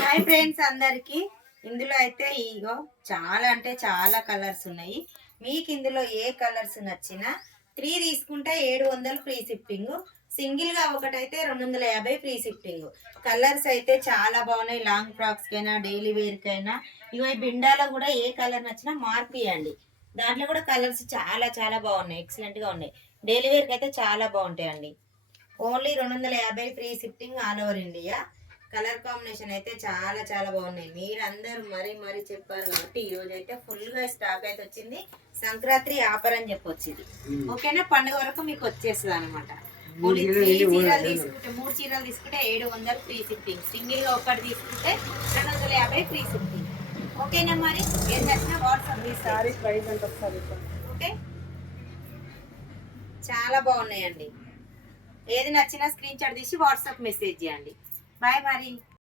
Hi friends అందరికి. ఇందులో అయితే ఇగో చాలా అంటే చాలా కలర్స్ ఉన్నాయి. మీకు ఇందులో ఏ కలర్స్ నచ్చినా 3 తీసుకుంటే 700 ఫ్రీ షిప్పింగ్, సింగిల్గా ఒకటైతే 250 ఫ్రీ షిప్పింగ్. కలర్స్ అయితే చాలా బాగున్నాయి. లాంగ్ ఫ్రాక్స్కైనా డైలీ వేర్కైనా ఇగో ఈ బిండాలో కూడా ఏ కలర్ నచ్చినా మార్క్ ఇవ్వండి. దాంట్లో కూడా కలర్స్ చాలా చాలా బాగున్నాయి, ఎక్సలెంట్గా ఉన్నాయి. డైలీ వేర్కి అయితే చాలా బాగుంటాయండి. Only 250 free shipping all over India. Colour combination అయితే చాలా చాలా బాగున్నాయి. మీరందరూ మరీ చెప్పారు కాబట్టి ఈ రోజు అయితే ఫుల్గా స్టాక్ అయితే వచ్చింది. సంక్రాంతి ఆఫర్ అని చెప్పొచ్చు ఇది. ఓకేనా, పండుగ వరకు మీకు వచ్చేస్తుంది అనమాట. ఓన్లీ 3 చీరలు తీసుకుంటే 3 చీరలు తీసుకుంటే 700 ఫ్రీ షిప్పింగ్, సింగిల్గా ఒకటి తీసుకుంటే 250 ఫ్రీ షిప్పింగ్. ఓకేనా, మరి ఏం నచ్చినా వాట్సాప్ సారీ ప్రైస్ ఎంత ఒకసారి ఓకే. చాలా బాగున్నాయండి. ఏది నచ్చినా స్క్రీన్ షాట్ తీసి వాట్సాప్ మెసేజ్ చేయండి. బాయ్ మరి.